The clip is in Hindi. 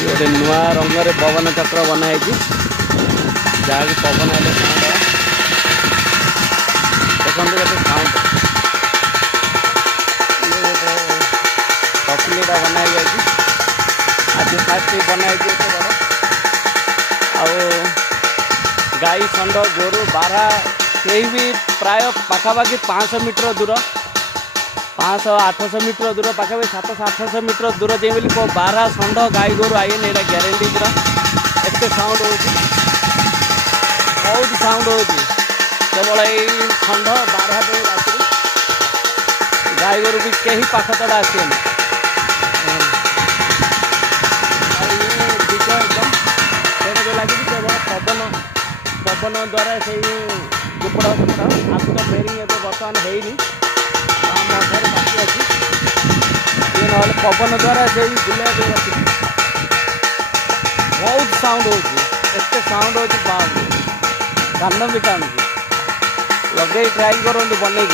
गोटे नुआ रंग पवन चक्र बनाई जहाँकि पवन हेल्ले साउंड देखते के साउंड गोटे टपलीटा बनाई आज फास्ट बनाई एत बड़ गाई षंड गोरु बारहा कहीं भी प्राय पाखापाखि 500 मीटर दूर 500-800 मीटर दूर पाखापाखि 700-800 मीटर दूर जे बारहा षंड गाई गोरु आए यहाँ ग्यारंटी पूरा एत साउंड हो बहुत साउंड हो केवल यही षंड बारहा रात गाई गोरु भी कहीं पाख तड़ा आसे लगे केवल पवन पवन द्वारा से गुपड़ा गुपड़ा आपको तो फेरिंग एवं बर्तमान है बाकी अच्छी ना पवन द्वारा से बुला बहुत साउंड होते साउंड हो कान भी टाणुची लगे ट्राई करूँ बनई